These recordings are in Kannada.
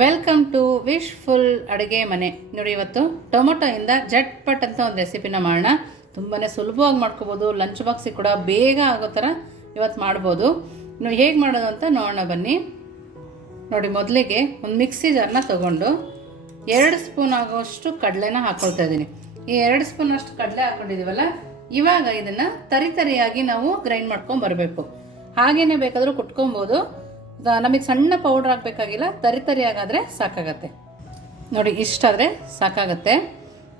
ವೆಲ್ಕಮ್ ಟು ವಿಶ್ ಫುಲ್ ಅಡುಗೆ ಮನೆ. ನೋಡಿ, ಇವತ್ತು ಟೊಮೊಟೊಯಿಂದ ಜಟ್ಪಟ್ ಅಂತ ಒಂದು ರೆಸಿಪಿನ ಮಾಡೋಣ. ತುಂಬಾ ಸುಲಭವಾಗಿ ಮಾಡ್ಕೋಬೋದು. ಲಂಚ್ ಬಾಕ್ಸಿಗೆ ಕೂಡ ಬೇಗ ಆಗೋ ಥರ ಇವತ್ತು ಮಾಡ್ಬೋದು. ನೀವು ಹೇಗೆ ಮಾಡೋದು ಅಂತ ನೋಡೋಣ ಬನ್ನಿ. ನೋಡಿ, ಮೊದಲಿಗೆ ಒಂದು ಮಿಕ್ಸಿ ಜಾರನ್ನ ತೊಗೊಂಡು 2 ಸ್ಪೂನ್ ಆಗೋಷ್ಟು ಕಡಲೆನ ಹಾಕ್ಕೊಳ್ತಾ ಇದ್ದೀನಿ. ಈ 2 ಸ್ಪೂನ್ ಅಷ್ಟು ಕಡಲೆ ಹಾಕ್ಕೊಂಡಿದ್ದೀವಲ್ಲ, ಇವಾಗ ಇದನ್ನು ತರಿಯಾಗಿ ನಾವು ಗ್ರೈಂಡ್ ಮಾಡ್ಕೊಂಡು ಬರಬೇಕು. ಹಾಗೇನೆ ಬೇಕಾದರೂ ಕುಟ್ಕೊಬೋದು. ನಮಗೆ ಸಣ್ಣ ಪೌಡ್ರ್ ಹಾಕಬೇಕಾಗಿಲ್ಲ, ತರಿಯಾಗಾದರೆ ಸಾಕಾಗತ್ತೆ. ನೋಡಿ, ಇಷ್ಟಾದರೆ ಸಾಕಾಗತ್ತೆ.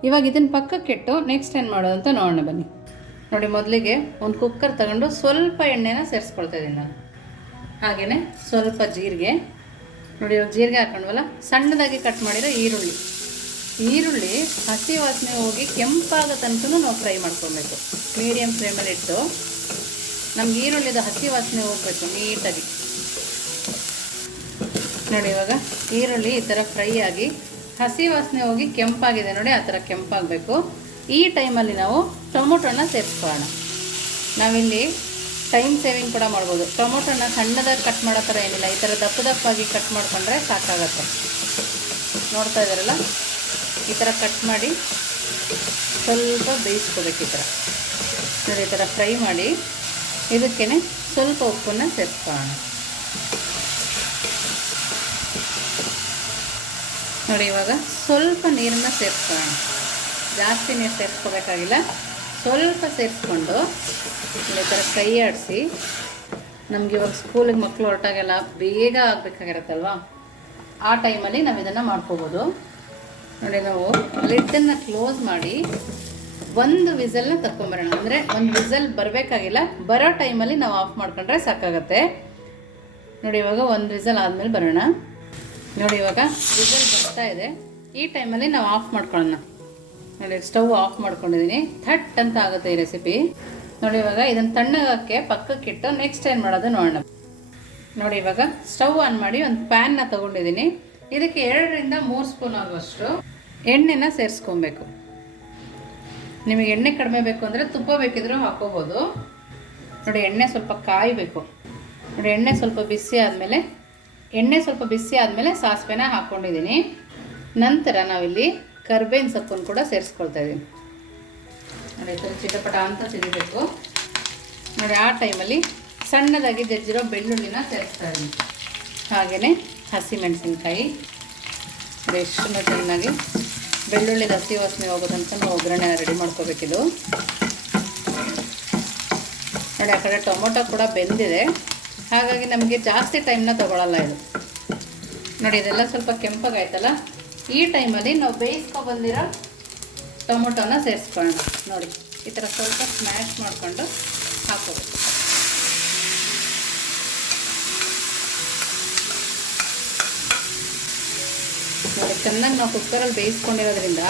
ಇವಾಗ ಇದನ್ನು ಪಕ್ಕಕ್ಕಿಟ್ಟು ನೆಕ್ಸ್ಟ್ ಏನು ಮಾಡೋದು ಅಂತ ನೋಡೋಣ ಬನ್ನಿ. ನೋಡಿ, ಮೊದಲಿಗೆ ಒಂದು ಕುಕ್ಕರ್ ತಗೊಂಡು ಸ್ವಲ್ಪ ಎಣ್ಣೆನ ಸೇರಿಸ್ಕೊಳ್ತಾ ಇದ್ದೀನಿ ನಾನು. ಹಾಗೆಯೇ ಸ್ವಲ್ಪ ಜೀರಿಗೆ. ನೋಡಿ, ಇವಾಗ ಜೀರಿಗೆ ಹಾಕೊಂಡ್ವಲ್ಲ, ಸಣ್ಣದಾಗಿ ಕಟ್ ಮಾಡಿರೋ ಈರುಳ್ಳಿ ಹಸಿ ವಾಸನೆ ಹೋಗಿ ಕೆಂಪಾಗೋ ತನಕ ನಾವು ಫ್ರೈ ಮಾಡ್ಕೊಬೇಕು. ಮೀಡಿಯಮ್ ಫ್ಲೇಮಲ್ಲಿ ಇಟ್ಟು ನಮ್ಗೆ ಈರುಳ್ಳಿದ ಹಸಿ ವಾಸನೆ ಹೋಗಬೇಕು ನೀಟಾಗಿ. ನೋಡಿ, ಇವಾಗ ಈರುಳ್ಳಿ ಈ ಥರ ಫ್ರೈ ಆಗಿ ಹಸಿ ವಾಸನೆ ಹೋಗಿ ಕೆಂಪಾಗಿದೆ. ನೋಡಿ, ಆ ಥರ ಕೆಂಪಾಗಬೇಕು. ಈ ಟೈಮಲ್ಲಿ ನಾವು ಟೊಮೊಟೊನ ಸೇರಿಸ್ಕೊಳ್ಳೋಣ. ನಾವಿಲ್ಲಿ ಟೈಮ್ ಸೇವಿಂಗ್ ಕೂಡ ಮಾಡ್ಬೋದು. ಟೊಮೊಟೊನ ಸಣ್ಣದಾಗಿ ಕಟ್ ಮಾಡೋ ಥರ ಏನಿಲ್ಲ, ಈ ಥರ ದಪ್ಪದಾಗಿ ಕಟ್ ಮಾಡಿಕೊಂಡ್ರೆ ಸಾಕಾಗತ್ತೆ. ನೋಡ್ತಾ ಇದ್ದಾರಲ್ಲ, ಈ ಥರ ಕಟ್ ಮಾಡಿ ಸ್ವಲ್ಪ ಬೇಯಿಸ್ಕೋಬೇಕು. ಈ ಥರ ನೋಡಿ, ಈ ಥರ ಫ್ರೈ ಮಾಡಿ ಇದಕ್ಕೇ ಸ್ವಲ್ಪ ಉಪ್ಪನ್ನು ಸೇರಿಸ್ಕೊಳ್ಳೋಣ. ನೋಡಿ, ಇವಾಗ ಸ್ವಲ್ಪ ನೀರನ್ನು ಸೇರಿಸ್ಕೊಳ್ಳೋಣ. ಜಾಸ್ತಿ ನೀರು ಸೇರಿಸ್ಕೋಬೇಕಾಗಿಲ್ಲ, ಸ್ವಲ್ಪ ಸೇರಿಸ್ಕೊಂಡು ಈ ಥರ ಕೈ ಆಡಿಸಿ. ನಮ್ಗೆ ಇವಾಗ ಸ್ಕೂಲಿಗೆ ಮಕ್ಕಳು ಹೊರಟಾಗೆಲ್ಲ ಬೇಗ ಆಗಬೇಕಾಗಿರತ್ತಲ್ವ, ಆ ಟೈಮಲ್ಲಿ ನಾವು ಇದನ್ನು ಮಾಡ್ಕೋಬೋದು. ನೋಡಿ, ನಾವು ಲಿಡ್ಡನ್ನು ಕ್ಲೋಸ್ ಮಾಡಿ ಒಂದು ವಿಸಲ್ನ ತಗೊಂಬರೋಣ. ಅಂದರೆ ಒಂದು ವಿಸಲ್ ಬರಬೇಕಾಗಿಲ್ಲ, ಬರೋ ಟೈಮಲ್ಲಿ ನಾವು ಆಫ್ ಮಾಡ್ಕೊಂಡ್ರೆ ಸಾಕಾಗತ್ತೆ. ನೋಡಿ, ಇವಾಗ ಒಂದು ವಿಸಲ್ ಆದಮೇಲೆ ಬರೋಣ. ನೋಡಿ, ಇವಾಗ ವಿಸಲ್ ಬರ್ತಾ ಇದೆ. ಈ ಟೈಮಲ್ಲಿ ನಾವು ಆಫ್ ಮಾಡ್ಕೊಳ್ಳೋಣ. ನೋಡಿ, ಸ್ಟವ್ ಆಫ್ ಮಾಡ್ಕೊಂಡಿದ್ದೀನಿ. ಥಟ್ ಅಂತ ಆಗುತ್ತೆ ಈ ರೆಸಿಪಿ. ನೋಡಿ, ಇವಾಗ ಇದನ್ನು ತಣ್ಣಗಕ್ಕೆ ಪಕ್ಕಕ್ಕಿಟ್ಟು ನೆಕ್ಸ್ಟ್ ಏನು ಮಾಡೋದು ನೋಡೋಣ. ನೋಡಿ, ಇವಾಗ ಸ್ಟವ್ ಆನ್ ಮಾಡಿ ಒಂದು ಪ್ಯಾನ್ನ ತೊಗೊಂಡಿದ್ದೀನಿ. ಇದಕ್ಕೆ 2 ರಿಂದ 3 ಸ್ಪೂನ್ ಆಗುವಷ್ಟು ಎಣ್ಣೆನ ಸೇರಿಸ್ಕೊಬೇಕು. ನಿಮಗೆ ಎಣ್ಣೆ ಕಡಿಮೆ ಬೇಕು ಅಂದರೆ ತುಪ್ಪ ಬೇಕಿದ್ರೂ ಹಾಕೋಬೋದು. ನೋಡಿ, ಎಣ್ಣೆ ಸ್ವಲ್ಪ ಕಾಯಬೇಕು. ನೋಡಿ, ಎಣ್ಣೆ ಸ್ವಲ್ಪ ಬಿಸಿ ಆದಮೇಲೆ ಸಾಸಿವೆನ ಹಾಕ್ಕೊಂಡಿದ್ದೀನಿ. ನಂತರ ನಾವಿಲ್ಲಿ ಕರ್ಬೇವಿನ ಸೊಪ್ಪನ್ನು ಕೂಡ ಸೇರಿಸ್ಕೊಳ್ತಾ ಇದ್ದೀನಿ. ನೋಡಿ, ಈ ಥರ ಚಿಟಪಟ ಅಂತ ಸಿಗಬೇಕು. ನೋಡಿ, ಆ ಟೈಮಲ್ಲಿ ಸಣ್ಣದಾಗಿ ಜಜ್ಜಿರೋ ಬೆಳ್ಳುಳ್ಳಿನ ಸೇರಿಸ್ತಾ ಇದ್ದೀನಿ. ಹಾಗೆಯೇ ಹಸಿಮೆಣಸಿನ್ಕಾಯಿ ಎಷ್ಟು ಚೆನ್ನಾಗಿ ಬೆಳ್ಳುಳ್ಳಿದ ಹಸಿ ವಾಸನೆ ಹೋಗೋದಂತ ನಾವು ಒಗ್ಗರಣೆ ರೆಡಿ ಮಾಡ್ಕೋಬೇಕಿದು. ನೋಡಿ, ಆ ಕಡೆ ಟೊಮೊಟೊ ಕೂಡ ಬೆಂದಿದೆ, ಹಾಗಾಗಿ ನಮಗೆ ಜಾಸ್ತಿ ಟೈಮ್ನ ತೊಗೊಳ್ಳಲ್ಲ ಇದು. ನೋಡಿ, ಇದೆಲ್ಲ ಸ್ವಲ್ಪ ಕೆಂಪಾಗಾಯ್ತಲ್ಲ, ಈ ಟೈಮಲ್ಲಿ ನಾವು ಬೇಯಿಸ್ಕೊಬಂದಿರೋ ಟೊಮೊಟೊನ ಸೇರಿಸ್ಕೊಳ್ಳೋಣ. ನೋಡಿ, ಈ ಥರ ಸ್ವಲ್ಪ ಸ್ಮ್ಯಾಶ್ ಮಾಡಿಕೊಂಡು ಹಾಕೋಬೇಕು. ನೋಡಿ, ಚೆನ್ನಾಗಿ ನಾವು ಕುಕ್ಕರಲ್ಲಿ ಬೇಯಿಸ್ಕೊಂಡಿರೋದ್ರಿಂದ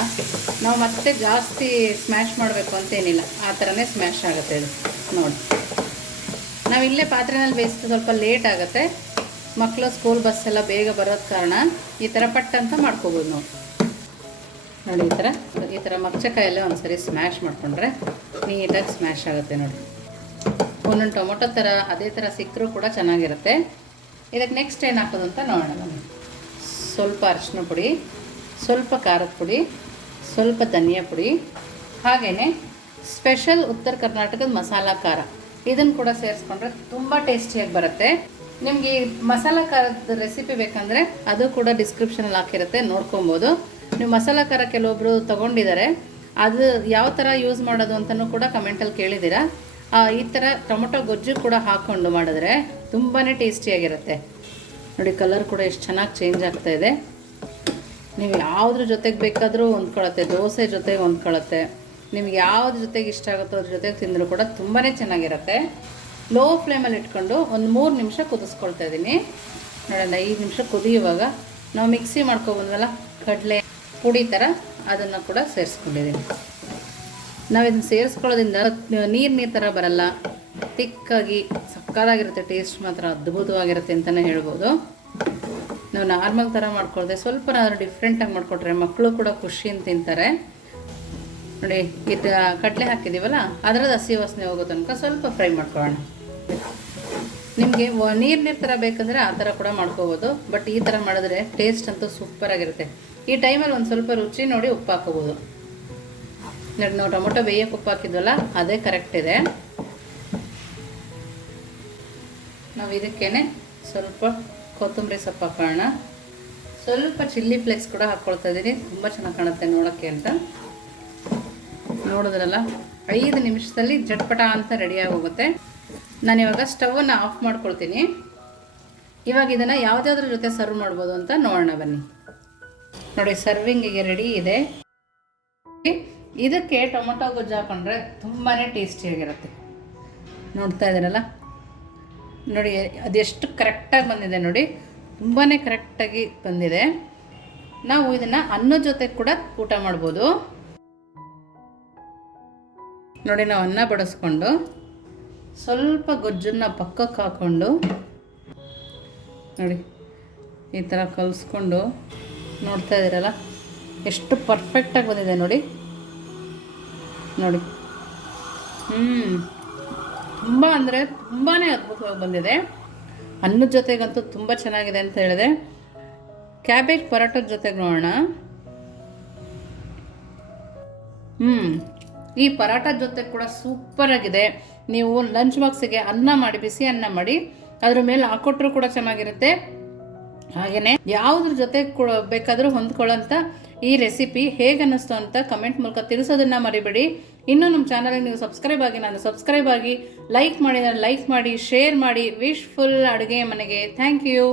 ನಾವು ಮತ್ತೆ ಜಾಸ್ತಿ ಸ್ಮ್ಯಾಶ್ ಮಾಡಬೇಕು ಅಂತೇನಿಲ್ಲ, ಆ ಥರನೇ ಸ್ಮ್ಯಾಶ್ ಆಗುತ್ತೆ ಇದು. ನೋಡಿ, ನಾವು ಇಲ್ಲೇ ಪಾತ್ರೆನಲ್ಲಿ ಬೇಯಿಸಿದ್ರೆ ಸ್ವಲ್ಪ ಲೇಟ್ ಆಗುತ್ತೆ. ಮಕ್ಕಳು ಸ್ಕೂಲ್ ಬಸ್ ಎಲ್ಲ ಬೇಗ ಬರೋದ ಕಾರಣ ಈ ಥರ ಪಟ್ ಅಂತ ಮಾಡ್ಕೋಬೋದು ನಾವು. ನೋಡಿ, ಈ ಥರ ಮಚ್ಚಕಾಯಲ್ಲೇ ಒಂದ್ಸರಿ ಸ್ಮ್ಯಾಶ್ ಮಾಡಿಕೊಂಡ್ರೆ ನೀಟಾಗಿ ಸ್ಮ್ಯಾಶ್ ಆಗುತ್ತೆ. ನೋಡಿ, ಒಂದೊಂದು ಟೊಮೊಟೊ ಥರ ಅದೇ ಥರ ಸಿಕ್ಕರೂ ಕೂಡ ಚೆನ್ನಾಗಿರುತ್ತೆ. ಇದಕ್ಕೆ ನೆಕ್ಸ್ಟ್ ಏನು ಹಾಕೋದು ಅಂತ ನೋಡೋಣ. ನಮಗೆ ಸ್ವಲ್ಪ ಅರಿಶಿನ ಪುಡಿ, ಸ್ವಲ್ಪ ಖಾರದ ಪುಡಿ, ಸ್ವಲ್ಪ ಧನಿಯಾ ಪುಡಿ, ಹಾಗೆಯೇ ಸ್ಪೆಷಲ್ ಉತ್ತರ ಕರ್ನಾಟಕದ ಮಸಾಲ ಖಾರ, ಇದನ್ನು ಕೂಡ ಸೇರಿಸ್ಕೊಂಡ್ರೆ ತುಂಬ ಟೇಸ್ಟಿಯಾಗಿ ಬರುತ್ತೆ. ನಿಮಗೆ ಈ ಮಸಾಲ ಖಾರದ ರೆಸಿಪಿ ಬೇಕಂದರೆ ಅದು ಕೂಡ ಡಿಸ್ಕ್ರಿಪ್ಷನಲ್ಲಿ ಹಾಕಿರುತ್ತೆ, ನೋಡ್ಕೊಬೋದು. ನೀವು ಮಸಾಲ ಖಾರ ಕೆಲವೊಬ್ಬರು ತೊಗೊಂಡಿದ್ದಾರೆ, ಅದು ಯಾವ ಥರ ಯೂಸ್ ಮಾಡೋದು ಅಂತಲೂ ಕೂಡ ಕಮೆಂಟಲ್ಲಿ ಕೇಳಿದ್ದೀರಾ. ಈ ಥರ ಟೊಮೊಟೊ ಗೊಜ್ಜು ಕೂಡ ಹಾಕ್ಕೊಂಡು ಮಾಡಿದ್ರೆ ತುಂಬಾ ಟೇಸ್ಟಿಯಾಗಿರುತ್ತೆ. ನೋಡಿ, ಕಲರ್ ಕೂಡ ಎಷ್ಟು ಚೆನ್ನಾಗಿ ಚೇಂಜ್ ಆಗ್ತಾ ಇದೆ. ನೀವು ಯಾವುದ್ರ ಜೊತೆಗೆ ಬೇಕಾದರೂ ಹೊಂದ್ಕೊಳ್ಳುತ್ತೆ, ದೋಸೆ ಜೊತೆಗೆ ಹೊಂದ್ಕೊಳ್ಳುತ್ತೆ. ನಿಮ್ಗೆ ಯಾವ್ದು ಜೊತೆಗೆ ಇಷ್ಟ ಆಗುತ್ತೋ ಅದ್ರ ಜೊತೆಗೆ ತಿಂದರೂ ಕೂಡ ತುಂಬಾ ಚೆನ್ನಾಗಿರುತ್ತೆ. ಲೋ ಫ್ಲೇಮಲ್ಲಿ ಇಟ್ಕೊಂಡು ಒಂದು 3 ನಿಮಿಷ ಕುದಿಸ್ಕೊಳ್ತಾ ಇದ್ದೀನಿ. ನೋಡಿ, ಒಂದು 5 ನಿಮಿಷ ಕುದಿಯುವಾಗ ನಾವು ಮಿಕ್ಸಿ ಮಾಡ್ಕೊಬಂದ್ವಲ್ಲ ಕಡಲೆ ಪುಡಿ ಥರ, ಅದನ್ನು ಕೂಡ ಸೇರಿಸ್ಕೊಂಡಿದ್ದೀನಿ. ನಾವು ಇದನ್ನು ಸೇರಿಸ್ಕೊಳ್ಳೋದ್ರಿಂದ ನೀರು ಥರ ಬರಲ್ಲ, ತಿಕ್ಕಾಗಿ ಸಕ್ಕತ್ತಾಗಿರುತ್ತೆ. ಟೇಸ್ಟ್ ಮಾತ್ರ ಅದ್ಭುತವಾಗಿರುತ್ತೆ ಅಂತಲೇ ಹೇಳ್ಬೋದು. ನಾವು ನಾರ್ಮಲ್ ಥರ ಮಾಡ್ಕೊಳ್ದೆ ಸ್ವಲ್ಪ ನಾವು ಡಿಫ್ರೆಂಟಾಗಿ ಮಾಡಿಕೊಟ್ರೆ ಮಕ್ಕಳು ಕೂಡ ಖುಷಿಯಿಂದ ತಿಂತಾರೆ. ನೋಡಿ, ಇದು ಕಡಲೆ ಹಾಕಿದ್ದೀವಲ್ಲ, ಅದರದ್ದು ಹಸಿ ವಾಸನೆ ಹೋಗೋ ತನಕ ಸ್ವಲ್ಪ ಫ್ರೈ ಮಾಡ್ಕೊಳ್ಳೋಣ. ನಿಮಗೆ ನೀರು ಥರ ಬೇಕಂದರೆ ಆ ಥರ ಕೂಡ ಮಾಡ್ಕೋಬೋದು. ಬಟ್ ಈ ಥರ ಮಾಡಿದ್ರೆ ಟೇಸ್ಟ್ ಅಂತೂ ಸೂಪರಾಗಿರುತ್ತೆ. ಈ ಟೈಮಲ್ಲಿ ಒಂದು ಸ್ವಲ್ಪ ರುಚಿ ನೋಡಿ ಉಪ್ಪು ಹಾಕೋಬೋದು. ನೋಡಿ, ನಾವು ಟೊಮೊಟೊ ಬೇಯಕ್ಕೆ ಉಪ್ಪು ಹಾಕಿದ್ವಲ್ಲ ಅದೇ ಕರೆಕ್ಟ್ ಇದೆ. ನಾವು ಇದಕ್ಕೇನೆ ಸ್ವಲ್ಪ ಕೊತ್ತಂಬರಿ ಸೊಪ್ಪು ಹಾಕೋಣ. ಸ್ವಲ್ಪ ಚಿಲ್ಲಿ ಫ್ಲೇಕ್ಸ್ ಕೂಡ ಹಾಕ್ಕೊಳ್ತಾ ಇದ್ದೀನಿ, ತುಂಬ ಚೆನ್ನಾಗಿ ಕಾಣುತ್ತೆ ನೋಡೋಕ್ಕೆ ಅಂತ. ನೋಡಿದ್ರಲ್ಲ, 5 ನಿಮಿಷದಲ್ಲಿ ಜಟ್ಪಟ ಅಂತ ರೆಡಿಯಾಗಿ ಹೋಗುತ್ತೆ. ನಾನಿವಾಗ ಸ್ಟವನ್ನು ಆಫ್ ಮಾಡ್ಕೊಳ್ತೀನಿ. ಇವಾಗ ಇದನ್ನು ಯಾವುದಾದ್ರ ಜೊತೆ ಸರ್ವ್ ಮಾಡ್ಬೋದು ಅಂತ ನೋಡೋಣ ಬನ್ನಿ. ನೋಡಿ, ಸರ್ವಿಂಗಿಗೆ ರೆಡಿ ಇದೆ. ಇದಕ್ಕೆ ಟೊಮೊಟೊ ಗೊಜ್ಜು ಹಾಕೊಂಡ್ರೆ ತುಂಬಾ ಟೇಸ್ಟಿಯಾಗಿರುತ್ತೆ. ನೋಡ್ತಾ ಇದ್ದೀರಲ್ಲ, ನೋಡಿ ಅದೆಷ್ಟು ಕರೆಕ್ಟಾಗಿ ಬಂದಿದೆ ನೋಡಿ, ತುಂಬಾ ಕರೆಕ್ಟಾಗಿ ಬಂದಿದೆ. ನಾವು ಇದನ್ನು ಅನ್ನದ ಜೊತೆ ಕೂಡ ಊಟ ಮಾಡ್ಬೋದು. ನೋಡಿ, ನಾವು ಅನ್ನ ಬಡಿಸ್ಕೊಂಡು ಸ್ವಲ್ಪ ಗೊಜ್ಜನ್ನು ಪಕ್ಕಕ್ಕೆ ಹಾಕ್ಕೊಂಡು ನೋಡಿ ಈ ಥರ ಕಲಿಸ್ಕೊಂಡು, ನೋಡ್ತಾ ಇದ್ದೀರಲ್ಲ ಎಷ್ಟು ಪರ್ಫೆಕ್ಟಾಗಿ ಬಂದಿದೆ ನೋಡಿ. ನೋಡಿ, ತುಂಬ ಅಂದರೆ ತುಂಬಾ ಅದ್ಭುತವಾಗಿ ಬಂದಿದೆ. ಅನ್ನದ ಜೊತೆಗಂತೂ ತುಂಬ ಚೆನ್ನಾಗಿದೆ ಅಂತ ಹೇಳಿದೆ. ಕ್ಯಾಬೇಜ್ ಪರೋಟದ ಜೊತೆಗೆ ನೋಡೋಣ. ಈ ಪರಾಟದ ಜೊತೆ ಕೂಡ ಸೂಪರಾಗಿದೆ. ನೀವು ಲಂಚ್ ಬಾಕ್ಸಿಗೆ ಅನ್ನ ಮಾಡಿ, ಬಿಸಿ ಅನ್ನ ಮಾಡಿ ಅದ್ರ ಮೇಲೆ ಹಾಕೊಟ್ರೂ ಕೂಡ ಚೆನ್ನಾಗಿರುತ್ತೆ. ಹಾಗೆಯೇ ಯಾವುದ್ರ ಜೊತೆ ಬೇಕಾದರೂ ಹೊಂದ್ಕೊಳ್ಳೋಂಥ ಈ ರೆಸಿಪಿ ಹೇಗೆ ಅನ್ನಿಸ್ತು ಅಂತ ಕಮೆಂಟ್ ಮೂಲಕ ತಿಳಿಸೋದನ್ನು ಮರಿಬೇಡಿ. ಇನ್ನೂ ನಮ್ಮ ಚಾನಲ್ಗೆ ನೀವು ಸಬ್ಸ್ಕ್ರೈಬ್ ಆಗಿ, ಲೈಕ್ ಮಾಡಿ, ಶೇರ್ ಮಾಡಿ. ವಿಶ್ಫುಲ್ ಅಡುಗೆ ಮನೆಗೆ ಥ್ಯಾಂಕ್ ಯು.